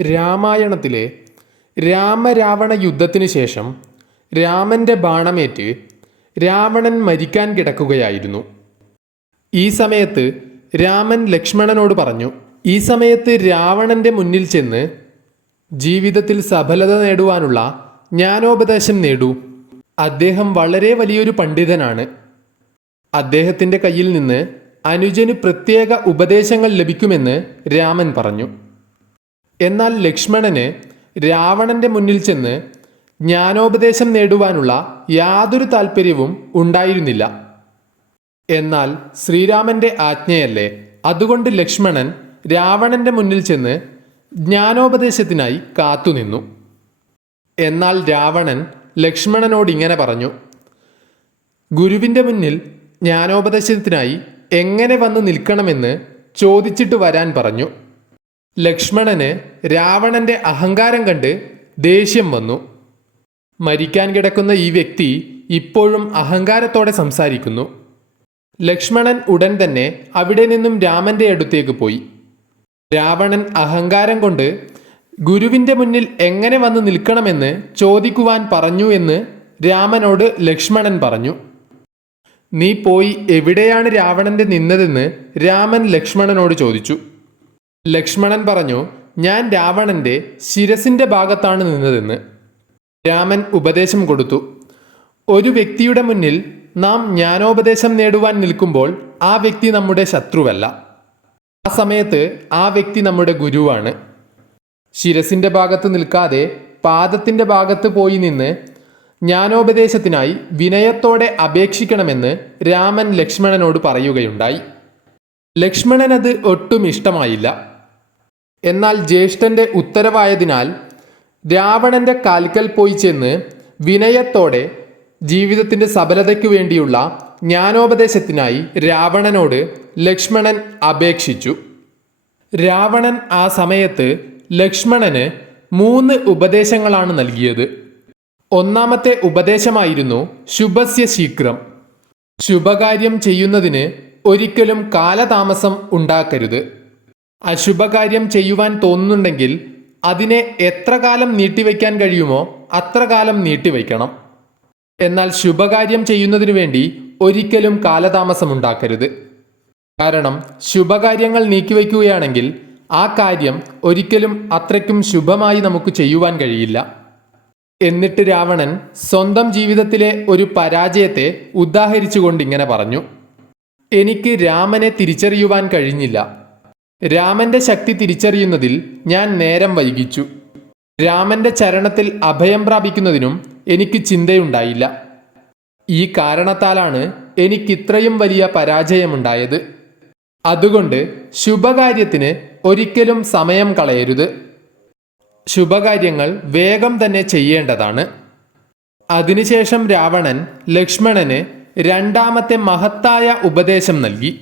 രാമായണത്തിലെ രാമരാവണ യുദ്ധത്തിന് ശേഷം രാമന്റെ ബാണമേറ്റ് രാവണൻ മരിക്കാൻ കിടക്കുകയായിരുന്നു. ഈ സമയത്ത് രാമൻ ലക്ഷ്മണനോട് പറഞ്ഞു ഈ സമയത്ത് രാവണന്റെ മുന്നിൽ ചെന്ന് ജീവിതത്തിൽ സഫലത നേടുവാനുള്ള ജ്ഞാനോപദേശം നേടൂ. അദ്ദേഹം വളരെ വലിയൊരു പണ്ഡിതനാണ്. അദ്ദേഹത്തിന്റെ കയ്യിൽ നിന്ന് അനുജന് പ്രത്യേക ഉപദേശങ്ങൾ ലഭിക്കുമെന്ന് രാമൻ പറഞ്ഞു. എന്നാൽ ലക്ഷ്മണന് രാവണന്റെ മുന്നിൽ ചെന്ന് ജ്ഞാനോപദേശം നേടുവാനുള്ള യാതൊരു താല്പര്യവും ഉണ്ടായിരുന്നില്ല. എന്നാൽ ശ്രീരാമന്റെ ആജ്ഞയല്ലേ? അതുകൊണ്ട് ലക്ഷ്മണൻ രാവണന്റെ മുന്നിൽ ചെന്ന് ജ്ഞാനോപദേശത്തിനായി കാത്തുനിന്നു എന്നാൽ രാവണൻ ലക്ഷ്മണനോട് ഇങ്ങനെ പറഞ്ഞു ഗുരുവിന്റെ മുന്നിൽ ജ്ഞാനോപദേശത്തിനായി എങ്ങനെ വന്ന് നിൽക്കണമെന്ന് ചോദിച്ചിട്ട് വരാൻ പറഞ്ഞു. ലക്ഷ്മണന് രാവണന്റെ അഹങ്കാരം കണ്ട് ദേഷ്യം വന്നു. മരിക്കാൻ കിടക്കുന്ന ഈ വ്യക്തി ഇപ്പോഴും അഹങ്കാരത്തോടെ സംസാരിക്കുന്നു. ലക്ഷ്മണൻ ഉടൻ തന്നെ അവിടെ നിന്നും രാമന്റെ അടുത്തേക്ക് പോയി. രാവണൻ അഹങ്കാരം കൊണ്ട് ഗുരുവിന്റെ മുന്നിൽ എങ്ങനെ വന്ന് നിൽക്കണമെന്ന് ചോദിക്കുവാൻ പറഞ്ഞു എന്ന് രാമനോട് ലക്ഷ്മണൻ പറഞ്ഞു. നീ പോയി എവിടെയാണ് രാവണന്റെ നിന്നതെന്ന് രാമൻ ലക്ഷ്മണനോട് ചോദിച്ചു. ലക്ഷ്മണൻ പറഞ്ഞു ഞാൻ രാവണന്റെ ശിരസിന്റെ ഭാഗത്താണ് നിന്നതെന്ന് രാമൻ ഉപദേശം കൊടുത്തു. ഒരു വ്യക്തിയുടെ മുന്നിൽ നാം ജ്ഞാനോപദേശം നേടുവാൻ നിൽക്കുമ്പോൾ ആ വ്യക്തി നമ്മുടെ ശത്രുവല്ല. ആ സമയത്ത് ആ വ്യക്തി നമ്മുടെ ഗുരുവാണ്. ശിരസിന്റെ ഭാഗത്ത് നിൽക്കാതെ പാദത്തിന്റെ ഭാഗത്ത് പോയി നിന്ന് ജ്ഞാനോപദേശത്തിനായി വിനയത്തോടെ അപേക്ഷിക്കണമെന്ന് രാമൻ ലക്ഷ്മണനോട് പറയുകയുണ്ടായി. ലക്ഷ്മണനത് ഒട്ടും ഇഷ്ടമായില്ല. എന്നാൽ ജ്യേഷ്ഠന്റെ ഉത്തരവായതിനാൽ രാവണന്റെ കാൽക്കൽ പോയി ചെന്ന് വിനയത്തോടെ ജീവിതത്തിന്റെ സബലതയ്ക്കു വേണ്ടിയുള്ള ജ്ഞാനോപദേശത്തിനായി രാവണനോട് ലക്ഷ്മണൻ അപേക്ഷിച്ചു. രാവണൻ ആ സമയത്ത് ലക്ഷ്മണന് മൂന്ന് ഉപദേശങ്ങളാണ് നൽകിയത്. ഒന്നാമത്തെ ഉപദേശമായിരുന്നു ശുഭസ്യ ശീഘ്രം ശുഭകാര്യം ചെയ്യുന്നതിന് ഒരിക്കലും കാലതാമസം ഉണ്ടാക്കരുത്. അശുഭകാര്യം ചെയ്യുവാൻ തോന്നുന്നുണ്ടെങ്കിൽ അതിനെ എത്ര കാലം നീട്ടിവെക്കാൻ കഴിയുമോ അത്ര കാലം നീട്ടിവെക്കണം. എന്നാൽ ശുഭകാര്യം ചെയ്യുന്നതിനു വേണ്ടി ഒരിക്കലും കാലതാമസം ഉണ്ടാക്കരുത് കാരണം ശുഭകാര്യങ്ങൾ നീക്കിവെക്കുകയാണെങ്കിൽ ആ കാര്യം ഒരിക്കലും അത്രയ്ക്കും ശുഭമായി നമുക്ക് ചെയ്യുവാൻ കഴിയില്ല. എന്നിട്ട് രാവണൻ സ്വന്തം ജീവിതത്തിലെ ഒരു പരാജയത്തെ ഉദാഹരിച്ചുകൊണ്ട് ഇങ്ങനെ പറഞ്ഞു. എനിക്ക് രാമനെ തിരിച്ചറിയുവാൻ കഴിഞ്ഞില്ല. രാമന്റെ ശക്തി തിരിച്ചറിയുന്നതിൽ ഞാൻ നേരം വൈകിച്ചു. രാമന്റെ ചരണത്തിൽ അഭയം പ്രാപിക്കുന്നതിനും എനിക്ക് ചിന്തയുണ്ടായില്ല. ഈ കാരണത്താലാണ് എനിക്കിത്രയും വലിയ പരാജയമുണ്ടായത്. അതുകൊണ്ട് ശുഭകാര്യത്തിന് ഒരിക്കലും സമയം കളയരുത്. ശുഭകാര്യങ്ങൾ വേഗം തന്നെ ചെയ്യേണ്ടതാണ്. അതിനുശേഷം രാവണൻ ലക്ഷ്മണന് രണ്ടാമത്തെ മഹത്തായ ഉപദേശം നൽകി.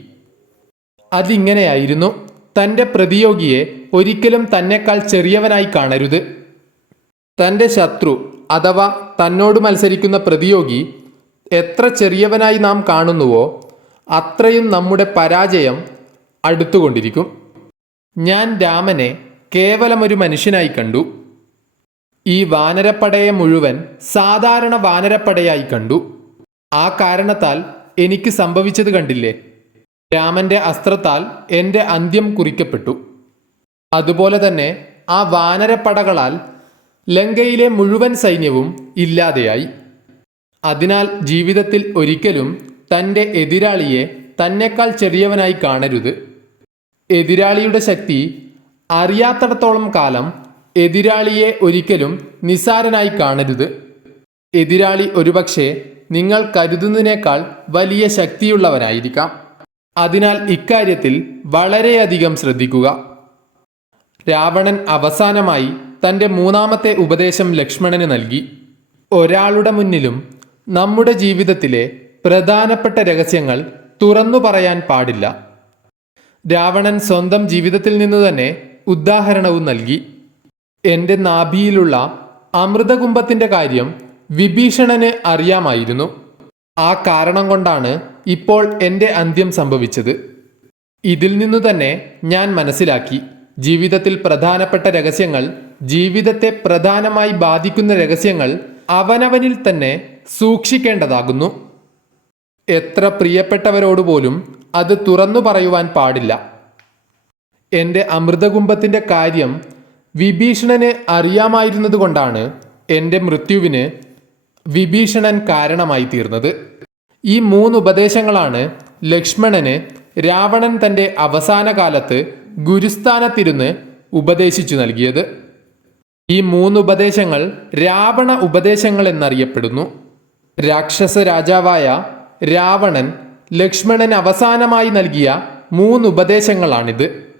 അതിങ്ങനെയായിരുന്നു. തന്റെ പ്രതിയോഗിയെ ഒരിക്കലും തന്നെക്കാൾ ചെറിയവനായി കാണരുത്. തന്റെ ശത്രു അഥവാ തന്നോട് മത്സരിക്കുന്ന പ്രതിയോഗി എത്ര ചെറിയവനായി നാം കാണുന്നുവോ അത്രയും നമ്മുടെ പരാജയം അടുത്തുകൊണ്ടിരിക്കും. ഞാൻ രാമനെ കേവലം ഒരു മനുഷ്യനായി കണ്ടു. ഈ വാനരപ്പടയെ മുഴുവൻ സാധാരണ വാനരപ്പടയായി കണ്ടു. ആ കാരണത്താൽ എനിക്ക് സംഭവിച്ചത് കണ്ടില്ലേ? രാമന്റെ അസ്ത്രത്താൽ എന്റെ അന്ത്യം കുറിക്കപ്പെട്ടു. അതുപോലെ തന്നെ ആ വാനരപ്പടകളാൽ ലങ്കയിലെ മുഴുവൻ സൈന്യവും ഇല്ലാതെയായി. അതിനാൽ ജീവിതത്തിൽ ഒരിക്കലും തന്റെ എതിരാളിയെ തന്നെക്കാൾ ചെറിയവനായി കാണരുത്. എതിരാളിയുടെ ശക്തി അറിയാത്തിടത്തോളം കാലം എതിരാളിയെ ഒരിക്കലും നിസാരനായി കാണരുത്. എതിരാളി ഒരുപക്ഷെ നിങ്ങൾ കരുതുന്നതിനേക്കാൾ വലിയ ശക്തിയുള്ളവനായിരിക്കാം. അതിനാൽ ഇക്കാര്യത്തിൽ വളരെയധികം ശ്രദ്ധിക്കുക. രാവണൻ അവസാനമായി തന്റെ മൂന്നാമത്തെ ഉപദേശം ലക്ഷ്മണന് നൽകി. ഒരാളുടെ മുന്നിലും നമ്മുടെ ജീവിതത്തിലെ പ്രധാനപ്പെട്ട രഹസ്യങ്ങൾ തുറന്നു പറയാൻ പാടില്ല. രാവണൻ സ്വന്തം ജീവിതത്തിൽ നിന്ന് തന്നെ ഉദാഹരണവും നൽകി. എന്റെ നാഭിയിലുള്ള അമൃതകുംഭത്തിന്റെ കാര്യം വിഭീഷണന് അറിയാമായിരുന്നു. ആ കാരണം കൊണ്ടാണ് ഇപ്പോൾ എന്റെ അന്ത്യം സംഭവിച്ചത്. ഇതിൽ നിന്നു തന്നെ ഞാൻ മനസ്സിലാക്കി. ജീവിതത്തിൽ പ്രധാനപ്പെട്ട രഹസ്യങ്ങൾ ജീവിതത്തെ പ്രധാനമായി ബാധിക്കുന്ന രഹസ്യങ്ങൾ അവനവനിൽ തന്നെ സൂക്ഷിക്കേണ്ടതാകുന്നു. എത്ര പ്രിയപ്പെട്ടവരോട് പോലും അത് തുറന്നു പറയുവാൻ പാടില്ല. എന്റെ അമൃതകുംഭത്തിന്റെ കാര്യം വിഭീഷണന് അറിയാമായിരുന്നതുകൊണ്ടാണ് എന്റെ മൃത്യുവിന് വിഭീഷണൻ കാരണമായി തീർന്നത്. ഈ മൂന്ന് ഉപദേശങ്ങളാണ് ലക്ഷ്മണന് രാവണൻ തന്റെ അവസാന കാലത്ത് ഗുരുസ്ഥാനത്തിരുന്ന് ഉപദേശിച്ചു നൽകിയത്. ഈ മൂന്ന് ഉപദേശങ്ങൾ രാവണ ഉപദേശങ്ങൾ എന്നറിയപ്പെടുന്നു. രാക്ഷസ രാജാവായ രാവണൻ ലക്ഷ്മണൻ അവസാനമായി നൽകിയ മൂന്ന് ഉപദേശങ്ങളാണിത്.